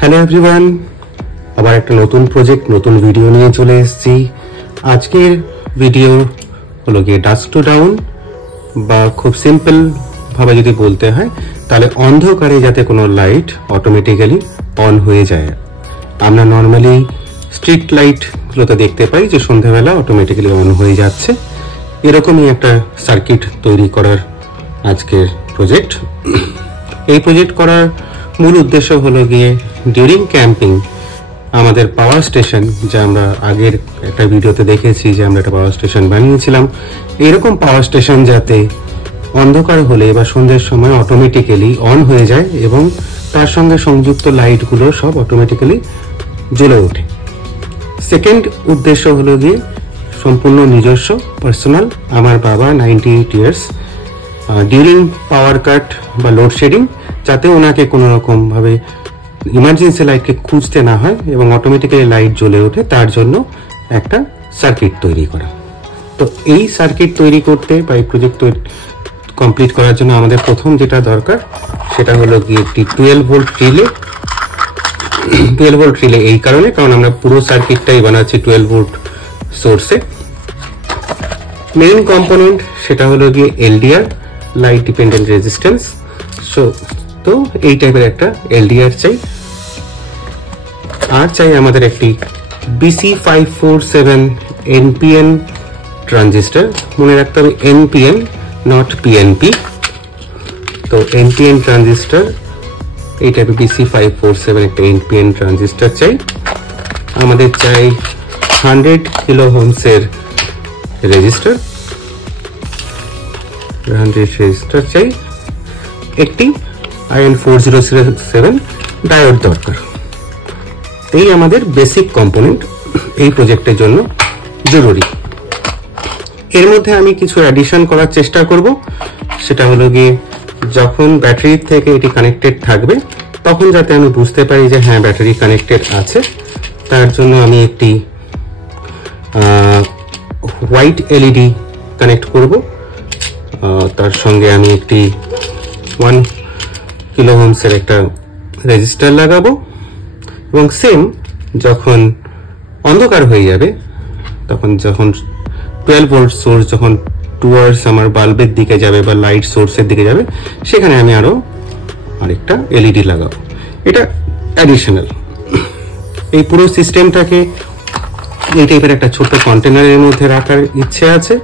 Hello everyone, আবার একটা নতুন প্রজেক্ট নতুন ভিডিও নিয়ে চলে এসেছি। আজকের ভিডিও হলো গিয়ে ডাস্ক টু ডাউন, বা খুব সিম্পল ভাবে যদি বলতে হয় তাহলে অন্ধকারে যাতে কোনো লাইট অটোমেটিক্যালি অন হয়ে যায়। আমরা নর্মালি স্ট্রিট লাইট গুলোতে দেখতে পাই যে সন্ধ্যাবেলা অটোমেটিক্যালি অন হয়ে যাচ্ছে। এরকমই একটা সার্কিট তৈরি করার আজকের প্রজেক্ট। এই প্রজেক্ট করার মূল উদ্দেশ্য হলো গিয়ে ডিউরিং ক্যাম্পিং আমাদের পাওয়ার স্টেশন, যা আমরা আগের একটা ভিডিওতে দেখেছি যে আমরা একটা পাওয়ার স্টেশন বানিয়েছিলাম, এরকম পাওয়ার স্টেশন যাতে অন্ধকার হলে বা সন্ধ্যের সময় অটোমেটিক্যালি অন হয়ে যায় এবং তার সঙ্গে সংযুক্ত লাইটগুলো সব অটোমেটিক্যালি জ্বলে ওঠে। সেকেন্ড উদ্দেশ্য হলো গিয়ে সম্পূর্ণ নিজস্ব পার্সোনাল। আমার বাবা 98 ইয়ার্স, ডিউরিং পাওয়ার কাট বা লোডশেডিং যাতে ওনাকে কোনো রকম ভাবে ইমার্জেন্সি লাইটকে খুঁজতে না হয় এবং অটোমেটিক্যালি লাইট জ্বলে ওঠে, তার জন্য একটা সার্কিট তৈরি করা। তো এই সার্কিট তৈরি করতে বা এই প্রজেক্ট কমপ্লিট করার জন্য আমাদের প্রথম যেটা দরকার সেটা হলো গিয়ে একটি 12 ভোল্ট রিলে। 12 ভোল্ট রিলে এই কারণে কারণ আমরা পুরো সার্কিটটাই বানাচ্ছি 12 ভোল্ট সোর্সে। মেইন কম্পোনেন্ট সেটা হলো গিয়ে এলডিআর, লাইট ডিপেন্ডেন্ট রেজিস্ট্যান্স। তো এই টাইপের একটা এলডিআর চাই। আর চাই আমাদের একটি BC547 NPN ট্রানজিস্টর। মনে রাখতে হবে NPN, নট PNP। তো NPN ট্রানজিস্টর, এই টাইপের BC547 একটা NPN ট্রানজিস্টর চাই। আমাদের চাই 100 কিলো ওহমস এর রেজিস্টর, 100 রেজিস্টর চাই। একটি IN4007 ডায়োড দরকার। এই আমাদের বেসিক কম্পোনেন্ট এই প্রজেক্টের জন্য জরুরি। এর মধ্যে আমি কিছু অ্যাডিশন করার চেষ্টা করব। সেটা হলো গিয়ে যখন ব্যাটারি থেকে এটি কানেক্টেড থাকবে তখন যাতে আমি বুঝতে পারি যে হ্যাঁ ব্যাটারি কানেক্টেড আছে, তার জন্য আমি একটি হোয়াইট এলইডি কানেক্ট করব। তার সঙ্গে আমি একটি 1 কিলো ওহমস এর একটা রেজিস্টার লাগাবো এবং সেম যখন অন্ধকার হয়ে যাবে তখন যখন 12 ভোল্ট সোর্স যখন টুয়ার্ডস আমার বাল্বের দিকে যাবে বা লাইট সোর্সের দিকে যাবে সেখানে আমি আরো আরেকটা এলইডি লাগাবো। এটা অ্যাডিশনাল। এই পুরো সিস্টেমটাকে এই টাইপের একটা ছোট কন্টেনারের মধ্যে রাখার ইচ্ছে আছে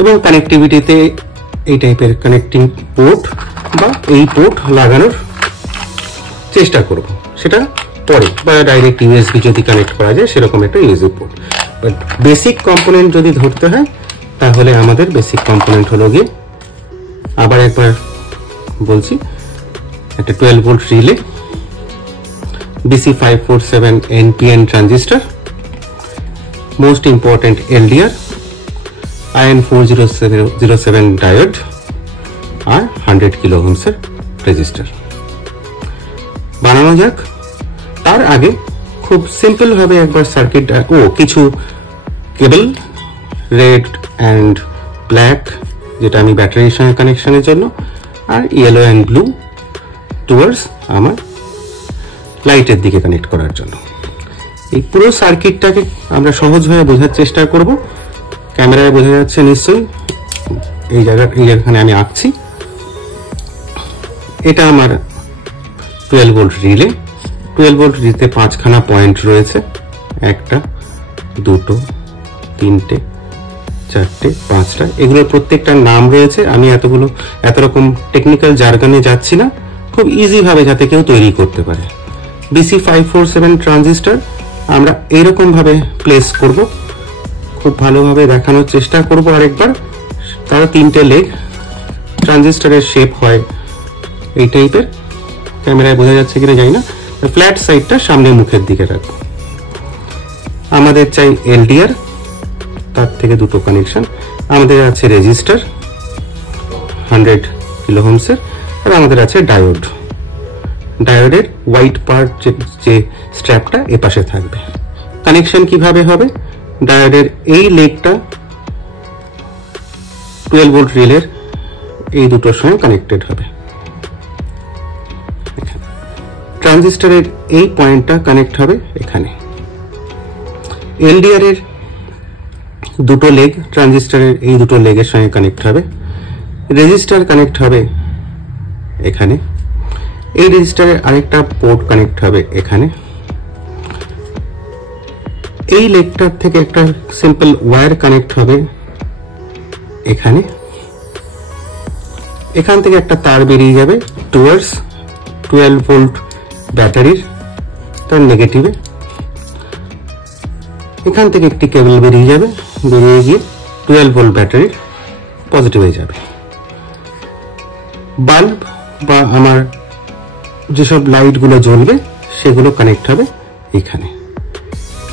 এবং কানেক্টিভিটিতে এই টাইপের কানেক্টিং পোর্ট বা এই পোর্ট লাগানোর চেষ্টা করব। সেটা পরে বা ডাইরেক্ট ইউএসবি যদি কানেক্ট করা যায় সেরকম একটা USB port. But basic component যদি ধরতে হয় তাহলে আমাদের বেসিক কম্পোনেন্ট হলো গিয়ে আবার একবার বলছি একটা 12 volt relay, BC547 NPN transistor, most important LDR, IN4007 diode আর 100 কিলো ওহমস এর রেজিস্টার। বানানো যাক। তার আগে খুব সিম্পল ভাবে একবার সার্কিট কিছু কেবল রেড অ্যান্ড ব্ল্যাক যেটা আমি ব্যাটারির সঙ্গে কানেকশনের জন্য, আর ইয়েলো অ্যান্ড ব্লু টুয়ার্ডস আমার লাইটের দিকে কানেক্ট করার জন্য। এই পুরো সার্কিটটাকে আমরা সহজভাবে বোঝার চেষ্টা করব। ক্যামেরায় বোঝা যাচ্ছে নিশ্চয়ই, এইখানে আমি আঁকছি। এটা আমার 12 ভোল্ট রিলে। 12 ভোল্ট রিলেতে 5খানা পয়েন্ট রয়েছে, 1টা 2টো 3টে 4টে 5টা। এগুলোর প্রত্যেকটার নাম রয়েছে। আমি এত রকম টেকনিক্যাল জার্গনে যাচ্ছি না, খুব ইজি ভাবে যাতে কেউ তৈরি করতে পারে। BC547 ট্রানজিস্টর আমরা এইরকম ভাবে প্লেস করব, খুব ভালোভাবে দেখানোর চেষ্টা করব আরেকবার। তারা 3টে লেগ, ট্রানজিস্টরের শেপ হয় এই টাইপের। ক্যামেরায় বোঝা যাচ্ছে কিনা জানি না। ফ্ল্যাট সাইডটা সামনে মুখের দিকে রাখবো। আমাদের চাই এলডিআর, তার থেকে 2টো কানেকশন। আমাদের আছে রেজিস্টার 100 কিলো ওহমস এর, আর আমাদের আছে ডায়োড। ডায়োডের হোয়াইট পার্ট যে স্ট্র্যাপটা এ পাশে থাকবে। কানেকশন কিভাবে হবে? ডায়োডের এই লেগটা 12 ভোল্ট রিলের এই দুটোর সঙ্গে কানেক্টেড হবে। ট্রানজিস্টরের এই পয়েন্টটা কানেক্ট হবে এখানে। এলডিআর এর দুটো লেগ ট্রানজিস্টরের এই দুটো লেগের সঙ্গে কানেক্ট হবে। রেজিস্টার কানেক্ট হবে এখানে। এই রেজিস্টারের আরেকটা পোর্ট কানেক্ট হবে এখানে। এই লেগটার থেকে একটা সিম্পল ওয়্যার কানেক্ট হবে এখানে। এখান থেকে একটা তার বেরিয়ে যাবে টুয়ার্ডস 12 ভোল্ট ব্যাটারির তার নেগেটিভে। এখান থেকে একটি কেবল বেরিয়ে যাবে, বেরিয়ে গিয়ে 12 ভোল্ট ব্যাটারির পজিটিভে যাবে। বাল্ব বা আমার যেসব লাইটগুলো জ্বলবে সেগুলো কানেক্ট হবে এখানে।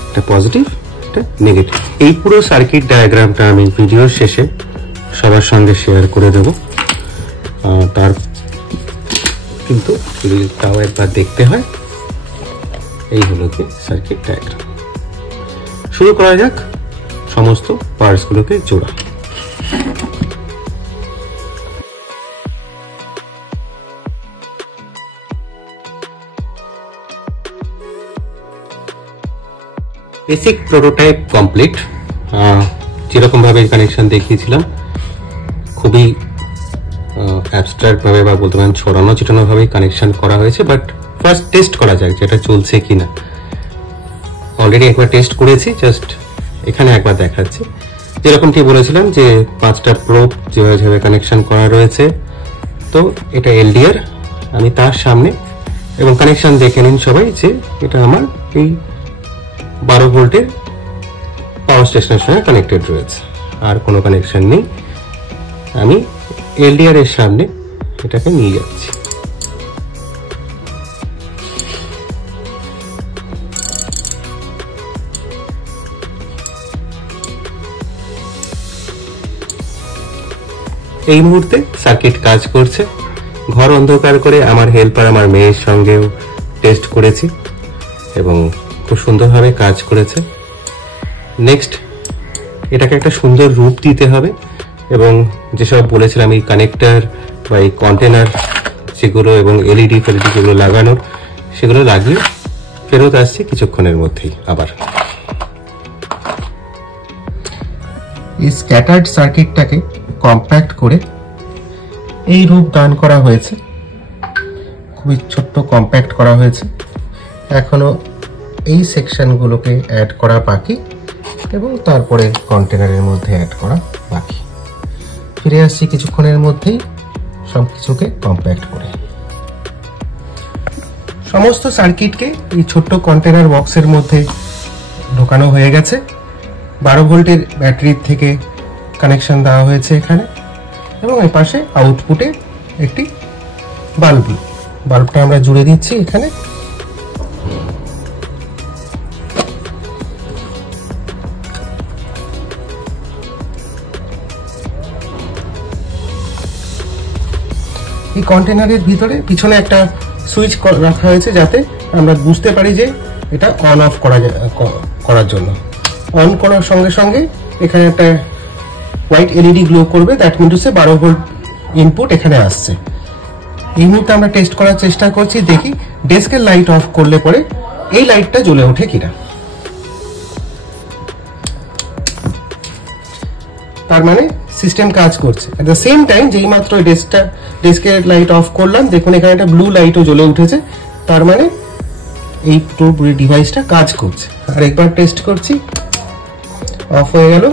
এটা পজিটিভ, এটা নেগেটিভ। এই পুরো সার্কিট ডায়াগ্রামটা আমি ভিডিওর শেষে সবার সঙ্গে শেয়ার করে দেব। তার কিন্তু তাও একবার দেখতে হয়। এই হলো কি সার্কিট ডায়াগ্রাম। শুরু করা যাক সমস্ত পার্টসগুলোকে জোড়া। Basic prototype complete. যেরকম ভাবে কানেকশন দেখিয়েছিলাম খুবই অ্যাবস্ট্রাক্ট ভাবে বা বলতে পারেন ছড়ানো ছিটানো ভাবে কানেকশন করা হয়েছে। বাট ফার্স্ট টেস্ট করা যাক যেটা চলছে কিনা। অলরেডি একবার টেস্ট করেছি, জাস্ট এখানে একবার দেখাচ্ছি। যেরকমটি বলেছিলাম যে 5টা প্রোব যেভাবে কানেকশন করা রয়েছে। তো এটা এলডিআর, আমি তার সামনে এবং কানেকশন দেখে নিন সবাই যে এটা আমার এই 12 ভোল্টের পাওয়ার স্টেশনের সঙ্গে কানেক্টেড রয়েছে, আর কোনো কানেকশন নেই। আমি এলডিআর এর সামনে এটাকে নিয়ে যাচ্ছি। এই মুহূর্তে সার্কিট কাজ করছে। ঘর অন্ধকার করে আমার হেল্পার আমার মেয়ের সঙ্গেও টেস্ট করেছি এবং খুব সুন্দরভাবে কাজ করেছে। নেক্সট এটাকে একটা সুন্দর রূপ দিতে হবে এবং যেসব বলেছিলাম এই কানেক্টর বা এই কন্টেনার যেগুলো এবং এলইডি ফেলইডি যেগুলো লাগানোর সেগুলো লাগিয়ে ফেরত আসছি কিছুক্ষণের মধ্যেই। আবার এই স্ক্যাটার্ড সার্কিটটাকে কম্প্যাক্ট করে এই রূপ দান করা হয়েছে। খুবই ছোট্ট কম্প্যাক্ট করা হয়েছে। এখনো এই সেকশনগুলোকে অ্যাড করা বাকি এবং তারপরে কন্টেনারের মধ্যে অ্যাড করা বাকি। ফিরে আসছি কিছুক্ষণের মধ্যেই সব কিছুকে কম্প্যাক্ট করে। সমস্ত সার্কিটকে এই ছোট্ট কন্টেনার বক্সের মধ্যে ঢোকানো হয়ে গেছে। 12 ভোল্টের ব্যাটারির থেকে কানেকশন দেওয়া হয়েছে এখানে এবং এর পাশে আউটপুটে একটি বাল্বটা আমরা জুড়ে দিচ্ছি এখানে। এই কন্টেনারের ভিতরে পিছনে একটা সুইচ রাখা হয়েছে যাতে আমরা বুঝতে পারি যে এটা অন অফ করার জন্য। অন করার সঙ্গে সঙ্গে এখানে একটা হোয়াইট এলইডি গ্লো করবে, দ্যাট মিনস 12 ভোল্ট ইনপুট এখানে আসছে। এই মুহূর্তে আমরা টেস্ট করার চেষ্টা করছি, দেখি ডেস্কের লাইট অফ করলে পরে এই লাইটটা জ্বলে ওঠে কিনা। তার মানে সিস্টেম কাজ করছে। এট দ্য সেম টাইম যেই মাত্র ডেস্কের লাইট অফ করলাম, দেখুন এখানে একটা ব্লু লাইটও জ্বলে উঠেছে। তার মানে এই পুরো ডিভাইসটা কাজ করছে। আর একবার টেস্ট করছি, অফ হয়ে গেল।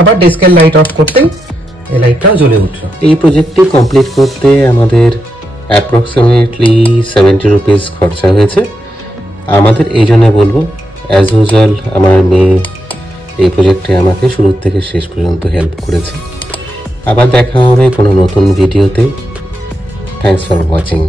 আবার ডেস্কের লাইট অফ করতেই এই লাইটটাও জ্বলে উঠলো। এই প্রজেক্টটি কমপ্লিট করতে আমাদের অ্যাপ্রক্সিমেটলি 70 রুপিস খরচা হয়েছে। আমাদের এই জন্য বলবো, অ্যাজ ইউজুয়াল আমার মেয়ে এই প্রজেক্টে আমাকে শুরু থেকে শেষ পর্যন্ত হেল্প করেছে। আবার দেখা হবে কোনো নতুন ভিডিওতে। Thanks for watching.